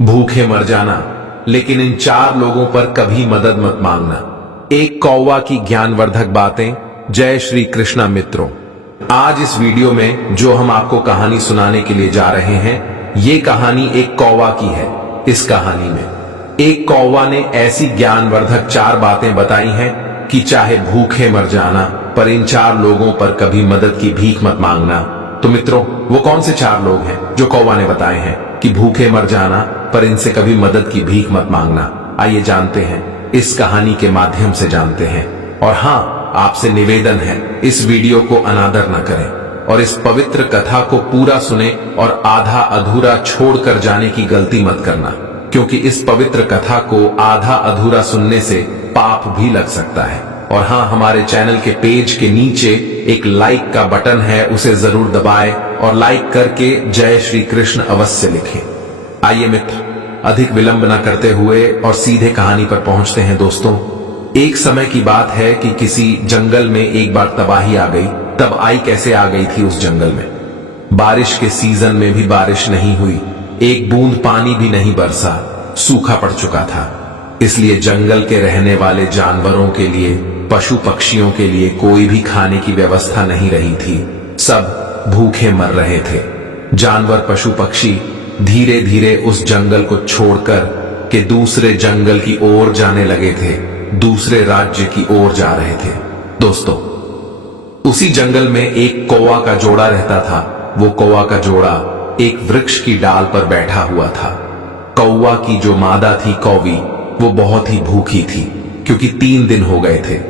भूखे मर जाना, लेकिन इन 4 लोगों पर कभी मदद मत मांगना। एक कौवा की ज्ञानवर्धक बातें। जय श्री कृष्णा मित्रों, आज इस वीडियो में जो हम आपको कहानी सुनाने के लिए जा रहे हैं, ये कहानी एक कौवा की है। इस कहानी में एक कौवा ने ऐसी ज्ञानवर्धक 4 बातें बताई हैं कि चाहे भूखे मर जाना, पर इन 4 लोगों पर कभी मदद की भीख मत मांगना। तो मित्रों, वो कौन से 4 लोग हैं जो कौवा ने बताए हैं कि भूखे मर जाना, पर इनसे कभी मदद की भीख मत मांगना? आइए जानते हैं, इस कहानी के माध्यम से जानते हैं। और हां, आपसे निवेदन है, इस वीडियो को अनादर न करें और इस पवित्र कथा को पूरा सुने और आधा अधूरा छोड़कर जाने की गलती मत करना, क्योंकि इस पवित्र कथा को आधा अधूरा सुनने से पाप भी लग सकता है। और हां, हमारे चैनल के पेज के नीचे एक लाइक का बटन है, उसे जरूर दबाएं और लाइक करके जय श्री कृष्ण अवश्य लिखें। आइए मित्र, अधिक विलंब न करते हुए और सीधे कहानी पर पहुंचते हैं। दोस्तों, एक समय की बात है कि किसी जंगल में एक बार तबाही आ गई। तब आई कैसे आ गई थी उस जंगल में? बारिश के सीजन में भी बारिश नहीं हुई, एक बूंद पानी भी नहीं बरसा, सूखा पड़ चुका था। इसलिए जंगल के रहने वाले जानवरों के लिए, पशु पक्षियों के लिए कोई भी खाने की व्यवस्था नहीं रही थी। सब भूखे मर रहे थे। जानवर, पशु पक्षी धीरे धीरे उस जंगल को छोड़कर के दूसरे जंगल की ओर जाने लगे थे, दूसरे राज्य की ओर जा रहे थे। दोस्तों, उसी जंगल में एक कौवा का जोड़ा रहता था। वो कौवा का जोड़ा एक वृक्ष की डाल पर बैठा हुआ था। कौवा की जो मादा थी कौवी, वो बहुत ही भूखी थी, क्योंकि 3 दिन हो गए थे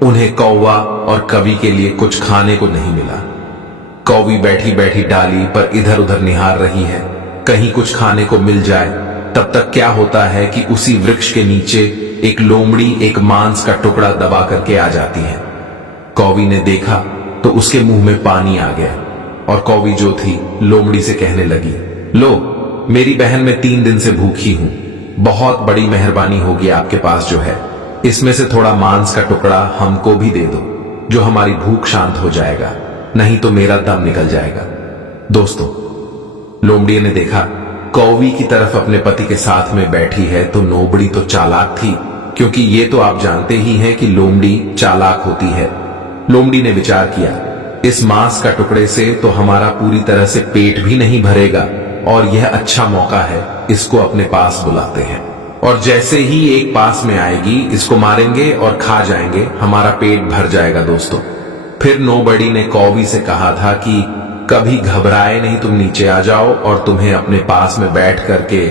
उन्हें कौवा और कवि के लिए कुछ खाने को नहीं मिला। कौवी बैठी बैठी डाली पर इधर उधर निहार रही है, कहीं कुछ खाने को मिल जाए। तब तक क्या होता है कि उसी वृक्ष के नीचे एक लोमड़ी एक मांस का टुकड़ा दबा करके आ जाती है। कौवी ने देखा तो उसके मुंह में पानी आ गया और कौवी जो थी लोमड़ी से कहने लगी, लो, मेरी बहन मैं 3 दिन से भूखी हूं, बहुत बड़ी मेहरबानी होगी आपके पास जो है, इसमें से थोड़ा मांस का टुकड़ा हमको भी दे दो, जो हमारी भूख शांत हो जाएगा, नहीं तो मेरा दम निकल जाएगा। दोस्तों, लोमड़ी ने देखा कौवी की तरफ अपने पति के साथ में बैठी है, तो लोमड़ी तो चालाक थी, क्योंकि ये तो आप जानते ही हैं कि लोमड़ी चालाक होती है। लोमड़ी ने विचार किया, इस मांस का टुकड़े से तो हमारा पूरी तरह से पेट भी नहीं भरेगा, और यह अच्छा मौका है, इसको अपने पास बुलाते हैं, और जैसे ही एक पास में आएगी इसको मारेंगे और खा जाएंगे, हमारा पेट भर जाएगा। दोस्तों, फिर लोमड़ी ने कौवी से कहा था कि कभी घबराए नहीं, तुम नीचे आ जाओ और तुम्हें अपने पास में बैठ करके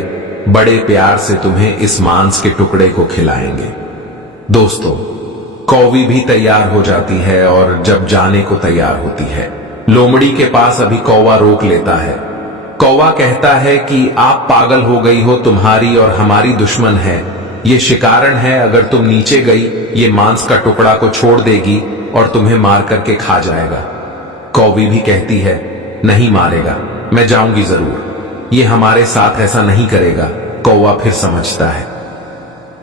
बड़े प्यार से तुम्हें इस मांस के टुकड़े को खिलाएंगे। दोस्तों, कौवी भी तैयार हो जाती है और जब जाने को तैयार होती है, लोमड़ी के पास अभी कौवा रोक लेता है। कौवा कहता है कि आप पागल हो गई हो, तुम्हारी और हमारी दुश्मन है, ये शिकारण है, अगर तुम नीचे गई ये मांस का टुकड़ा को छोड़ देगी और तुम्हें मार करके खा जाएगा। कौवी भी कहती है, नहीं मारेगा, मैं जाऊंगी जरूर, ये हमारे साथ ऐसा नहीं करेगा। कौवा फिर समझता है,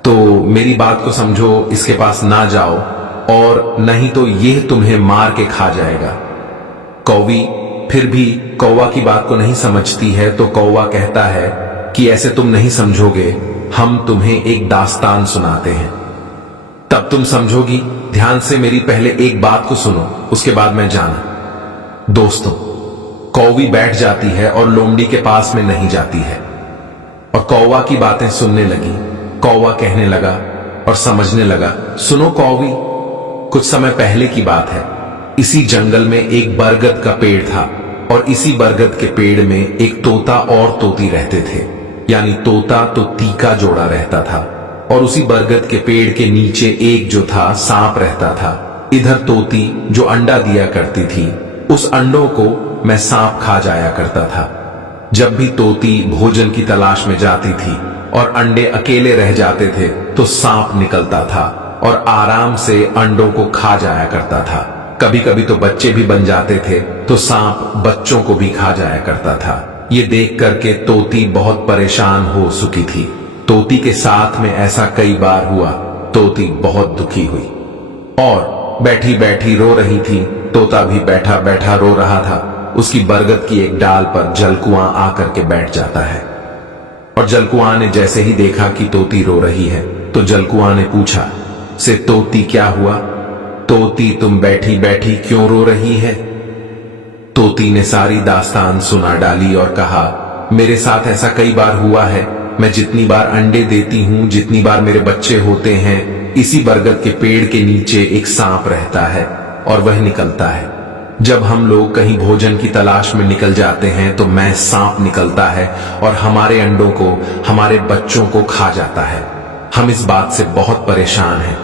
तो मेरी बात को समझो, इसके पास ना जाओ, और नहीं तो ये तुम्हें मार के खा जाएगा। कौवी फिर भी कौवा की बात को नहीं समझती है, तो कौवा कहता है कि ऐसे तुम नहीं समझोगे, हम तुम्हें एक दास्तान सुनाते हैं, तब तुम समझोगी। ध्यान से मेरी पहले एक बात को सुनो, उसके बाद मैं जाना। दोस्तों, कौवी बैठ जाती है और लोमड़ी के पास में नहीं जाती है, और कौवा की बातें सुनने लगी। कौवा कहने लगा और समझने लगा, सुनो कौवी, कुछ समय पहले की बात है, इसी जंगल में एक बरगद का पेड़ था, और इसी बरगद के पेड़ में एक तोता और तोती रहते थे, यानी तोता तो तीका जोड़ा रहता था, और उसी बरगद के पेड़ के नीचे एक जो था सांप रहता था। इधर तोती जो अंडा दिया करती थी, उस अंडों को मैं सांप खा जाया करता था। जब भी तोती भोजन की तलाश में जाती थी और अंडे अकेले रह जाते थे, तो सांप निकलता था और आराम से अंडों को खा जाया करता था। कभी कभी तो बच्चे भी बन जाते थे, तो सांप बच्चों को भी खा जाया करता था। ये देख करके तोती बहुत परेशान हो चुकी थी। तोती के साथ में ऐसा कई बार हुआ। तोती बहुत दुखी हुई और बैठी बैठी रो रही थी। तोता भी बैठा बैठा रो रहा था। उसकी बरगद की एक डाल पर जलकुआं आकर के बैठ जाता है। और जलकुआं ने जैसे ही देखा कि तोती रो रही है तो जलकुआं ने पूछा से तोती क्या हुआ, तोती तुम बैठी बैठी क्यों रो रही है। तोती ने सारी दास्तान सुना डाली और कहा मेरे साथ ऐसा कई बार हुआ है, मैं जितनी बार अंडे देती हूं, जितनी बार मेरे बच्चे होते हैं, इसी बरगद के पेड़ के नीचे एक सांप रहता है और वह निकलता है। जब हम लोग कहीं भोजन की तलाश में निकल जाते हैं तो मैं सांप निकलता है और हमारे अंडों को, हमारे बच्चों को खा जाता है। हम इस बात से बहुत परेशान हैं।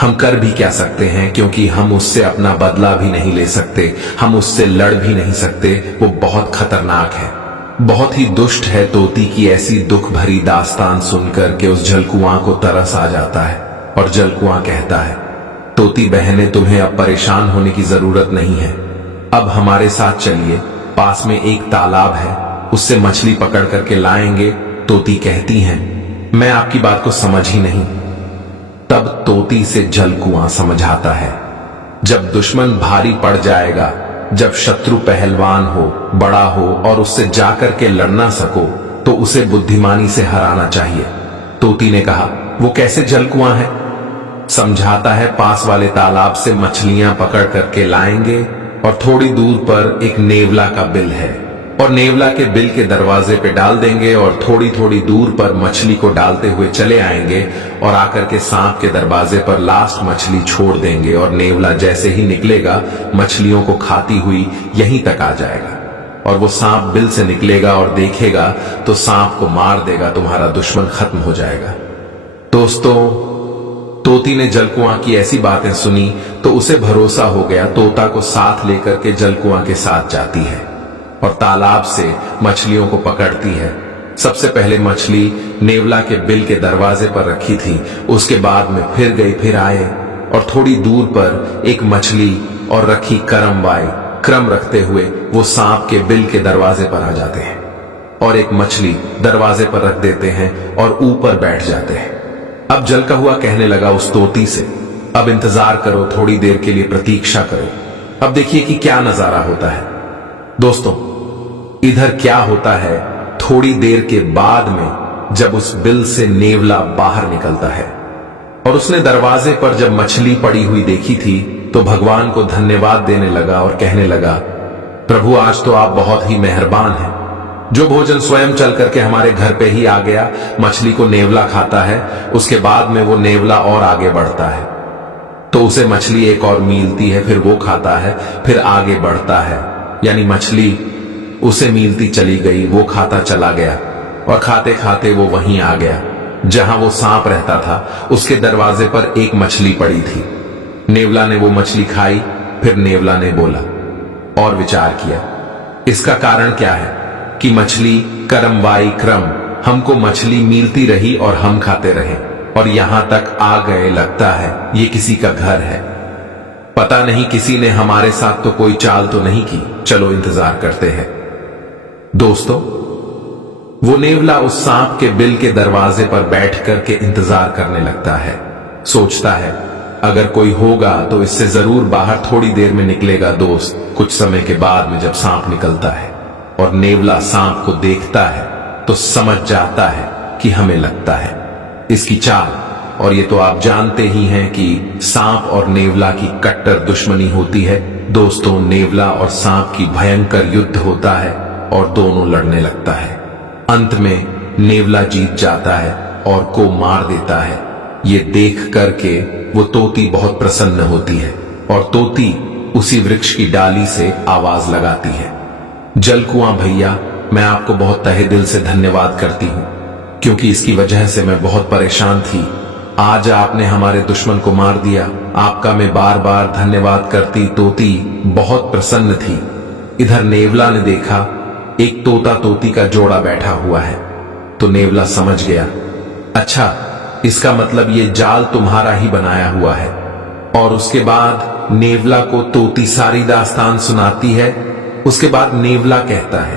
हम कर भी क्या सकते हैं, क्योंकि हम उससे अपना बदला भी नहीं ले सकते, हम उससे लड़ भी नहीं सकते, वो बहुत खतरनाक है, बहुत ही दुष्ट है। तोती की ऐसी दुख भरी दास्तान सुनकर के उस जलकुआं को तरस आ जाता है और जलकुआं कहता है तोती बहने, तुम्हें अब परेशान होने की जरूरत नहीं है, अब हमारे साथ चलिए, पास में एक तालाब है, उससे मछली पकड़ करके लाएंगे। तोती कहती हैं मैं आपकी बात को समझ ही नहीं। तब तोती से जलकुआं समझाता है जब दुश्मन भारी पड़ जाएगा, जब शत्रु पहलवान हो, बड़ा हो और उससे जाकर के लड़ ना सको तो उसे बुद्धिमानी से हराना चाहिए। तोती ने कहा वो कैसे जलकुआं है। समझाता है पास वाले तालाब से मछलियां पकड़ करके लाएंगे और थोड़ी दूर पर एक नेवला का बिल है और नेवला के बिल के दरवाजे पे डाल देंगे और थोड़ी थोड़ी दूर पर मछली को डालते हुए चले आएंगे और आकर के सांप के दरवाजे पर लास्ट मछली छोड़ देंगे और नेवला जैसे ही निकलेगा मछलियों को खाती हुई यहीं तक आ जाएगा और वो सांप बिल से निकलेगा और देखेगा तो सांप को मार देगा, तुम्हारा दुश्मन खत्म हो जाएगा। दोस्तों, तोती ने जलकुआं की ऐसी बातें सुनी तो उसे भरोसा हो गया। तोता को साथ लेकर के जलकुआं के साथ जाती है और तालाब से मछलियों को पकड़ती है। सबसे पहले मछली नेवला के बिल के दरवाजे पर रखी थी, उसके बाद में फिर गई, फिर आए और थोड़ी दूर पर एक मछली और रखी करमवाई। क्रम रखते हुए वो सांप के बिल के दरवाजे पर आ जाते हैं और एक मछली दरवाजे पर रख देते हैं और ऊपर बैठ जाते हैं। अब जलका हुआ कहने लगा उस तोती से अब इंतजार करो, थोड़ी देर के लिए प्रतीक्षा करो, अब देखिए कि क्या नजारा होता है। दोस्तों, इधर क्या होता है, थोड़ी देर के बाद में जब उस बिल से नेवला बाहर निकलता है और उसने दरवाजे पर जब मछली पड़ी हुई देखी थी तो भगवान को धन्यवाद देने लगा और कहने लगा प्रभु, आज तो आप बहुत ही मेहरबान हैं, जो भोजन स्वयं चल करके हमारे घर पे ही आ गया। मछली को नेवला खाता है, उसके बाद में वो नेवला और आगे बढ़ता है तो उसे मछली एक और मीलती है, फिर वो खाता है, फिर आगे बढ़ता है, यानी मछली उसे मीलती चली गई, वो खाता चला गया और खाते खाते वो वहीं आ गया जहां वो सांप रहता था। उसके दरवाजे पर एक मछली पड़ी थी। नेवला ने वो मछली खाई, फिर नेवला ने बोला और विचार किया इसका कारण क्या है कि मछली करमवाई क्रम, हमको मछली मिलती रही और हम खाते रहे और यहां तक आ गए, लगता है ये किसी का घर है। पता नहीं किसी ने हमारे साथ तो कोई चाल तो नहीं की, चलो इंतजार करते हैं। दोस्तों, वो नेवला उस सांप के बिल के दरवाजे पर बैठ करके इंतजार करने लगता है। सोचता है अगर कोई होगा तो इससे जरूर बाहर थोड़ी देर में निकलेगा। दोस्त, कुछ समय के बाद में जब सांप निकलता है और नेवला सांप को देखता है तो समझ जाता है कि हमें लगता है इसकी चाल, और ये तो आप जानते ही हैं कि सांप और नेवला की कट्टर दुश्मनी होती है। दोस्तों, नेवला और सांप की भयंकर युद्ध होता है और दोनों लड़ने लगता है। अंत में नेवला जीत जाता है और को मार देता है। ये देख करके वो तोती बहुत प्रसन्न होती है और तोती उसी वृक्ष की डाली से आवाज लगाती है जलकुआं भैया, मैं आपको बहुत तहे दिल से धन्यवाद करती हूं, क्योंकि इसकी वजह से मैं बहुत परेशान थी। आज आपने हमारे दुश्मन को मार दिया, आपका मैं बार बार धन्यवाद करती। तोती बहुत प्रसन्न थी। इधर नेवला ने देखा एक तोता तोती का जोड़ा बैठा हुआ है तो नेवला समझ गया, अच्छा इसका मतलब ये जाल तुम्हारा ही बनाया हुआ है। और उसके बाद नेवला को तोती सारी दास्तान सुनाती है। उसके बाद नेवला कहता है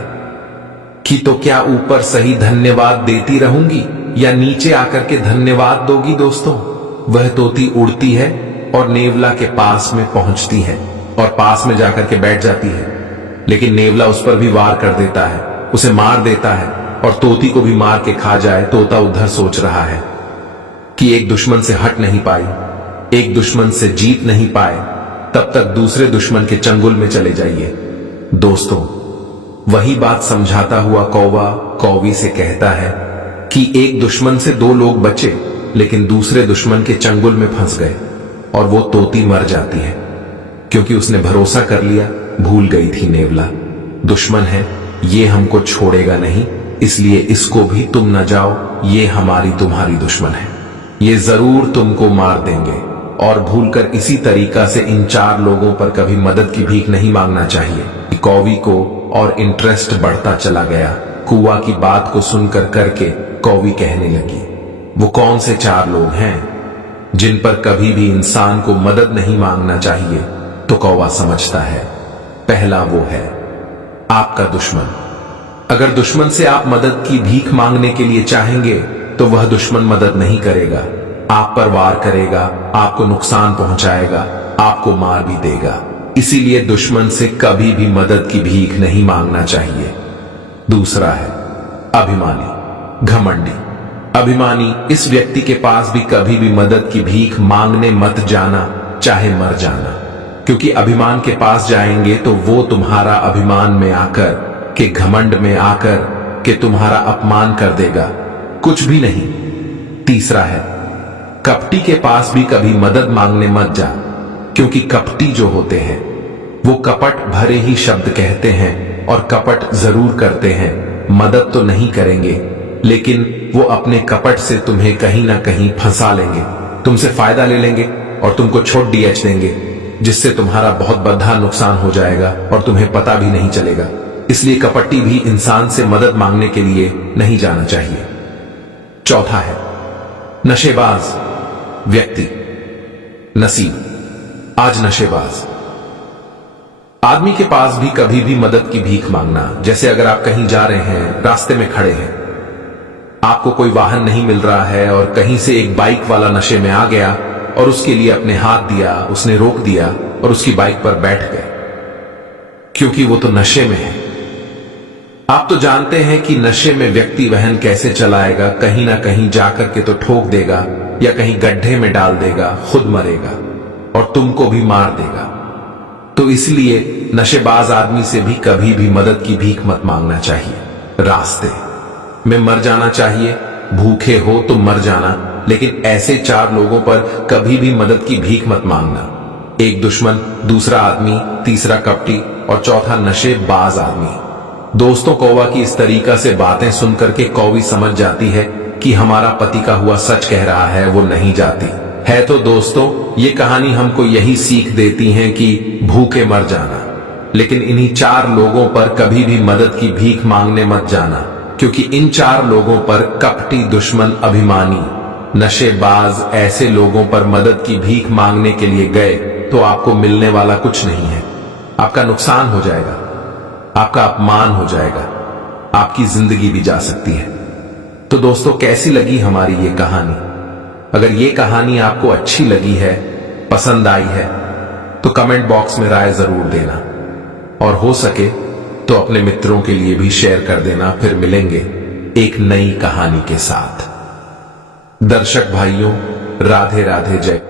कि तो क्या ऊपर सही धन्यवाद देती रहूंगी या नीचे आकर के धन्यवाद दोगी। दोस्तों, वह तोती उड़ती है और नेवला के पास में पहुंचती है और पास में जाकर के बैठ जाती है, लेकिन नेवला उस पर भी वार कर देता है, उसे मार देता है और तोती को भी मार के खा जाए, तोता उधर सोच रहा है कि एक दुश्मन से हट नहीं पाई, एक दुश्मन से जीत नहीं पाए, तब तक दूसरे दुश्मन के चंगुल में चले जाइए। दोस्तों, वही बात समझाता हुआ कौवा कौवी से कहता है कि एक दुश्मन से दो लोग बचे, लेकिन दूसरे दुश्मन के चंगुल में फंस गए और वो तोती मर जाती है, क्योंकि उसने भरोसा कर लिया, भूल गई थी नेवला। दुश्मन है, ये हमको छोड़ेगा नहीं, इसलिए इसको भी तुम न जाओ, ये हमारी तुम्हारी दुश्मन है, ये जरूर तुमको मार देंगे। और भूलकर इसी तरीका से इन चार लोगों पर कभी मदद की भीख नहीं मांगना चाहिए। कौवी को और इंटरेस्ट बढ़ता चला गया। कौवा की बात को सुनकर करके कौवी कहने लगी, वो कौन से चार लोग हैं जिन पर कभी भी इंसान को मदद नहीं मांगना चाहिए? तो कौवा समझता है, पहला वो है आपका दुश्मन। अगर दुश्मन से आप मदद की भीख मांगने के लिए चाहेंगे तो वह दुश्मन मदद नहीं करेगा, आप पर वार करेगा, आपको नुकसान पहुंचाएगा, आपको मार भी देगा। इसीलिए दुश्मन से कभी भी मदद की भीख नहीं मांगना चाहिए। दूसरा है अभिमानी, घमंडी। अभिमानी इस व्यक्ति के पास भी कभी भी मदद की भीख मांगने मत जाना, चाहे मर जाना, क्योंकि अभिमान के पास जाएंगे तो वो तुम्हारा अभिमान में आकर के, घमंड में आकर के तुम्हारा अपमान कर देगा, कुछ भी नहीं। तीसरा है कपटी के पास भी कभी मदद मांगने मत जा, क्योंकि कपटी जो होते हैं वो कपट भरे ही शब्द कहते हैं और कपट जरूर करते हैं, मदद तो नहीं करेंगे, लेकिन वो अपने कपट से तुम्हें कहीं ना कहीं फंसा लेंगे, तुमसे फायदा ले लेंगे और तुमको छोड़ डीएच देंगे, जिससे तुम्हारा बहुत बड़ा नुकसान हो जाएगा और तुम्हें पता भी नहीं चलेगा। इसलिए कपटी भी इंसान से मदद मांगने के लिए नहीं जाना चाहिए। चौथा है नशेबाज व्यक्ति। नसीब आज नशेबाज आदमी के पास भी कभी भी मदद की भीख मांगना, जैसे अगर आप कहीं जा रहे हैं, रास्ते में खड़े हैं, आपको कोई वाहन नहीं मिल रहा है और कहीं से एक बाइक वाला नशे में आ गया और उसके लिए अपने हाथ दिया, उसने रोक दिया और उसकी बाइक पर बैठ गए, क्योंकि वो तो नशे में है। आप तो जानते हैं कि नशे में व्यक्ति वाहन कैसे चलाएगा, कहीं ना कहीं जाकर के तो ठोक देगा या कहीं गड्ढे में डाल देगा, खुद मरेगा और तुमको भी मार देगा। तो इसलिए नशेबाज आदमी से भी कभी भी मदद की भीख मत मांगना चाहिए। रास्ते में मर जाना चाहिए, भूखे हो तो मर जाना, लेकिन ऐसे चार लोगों पर कभी भी मदद की भीख मत मांगना। एक दुश्मन, दूसरा आदमी, तीसरा कपटी और चौथा नशेबाज आदमी। दोस्तों, कौवा की इस तरीका से बातें सुनकर के कौवी समझ जाती है कि हमारा पति का हुआ सच कह रहा है, वो नहीं जाती है। तो दोस्तों, ये कहानी हमको यही सीख देती है कि भूखे मर जाना, लेकिन इन्हीं चार लोगों पर कभी भी मदद की भीख मांगने मत जाना, क्योंकि इन चार लोगों पर कपटी, दुश्मन, अभिमानी, नशेबाज ऐसे लोगों पर मदद की भीख मांगने के लिए गए तो आपको मिलने वाला कुछ नहीं है। आपका नुकसान हो जाएगा, आपका अपमान हो जाएगा, आपकी जिंदगी भी जा सकती है। तो दोस्तों, कैसी लगी हमारी ये कहानी? अगर ये कहानी आपको अच्छी लगी है, पसंद आई है, तो कमेंट बॉक्स में राय जरूर देना और हो सके तो अपने मित्रों के लिए भी शेयर कर देना। फिर मिलेंगे एक नई कहानी के साथ। दर्शक भाइयों, राधे राधे, जय।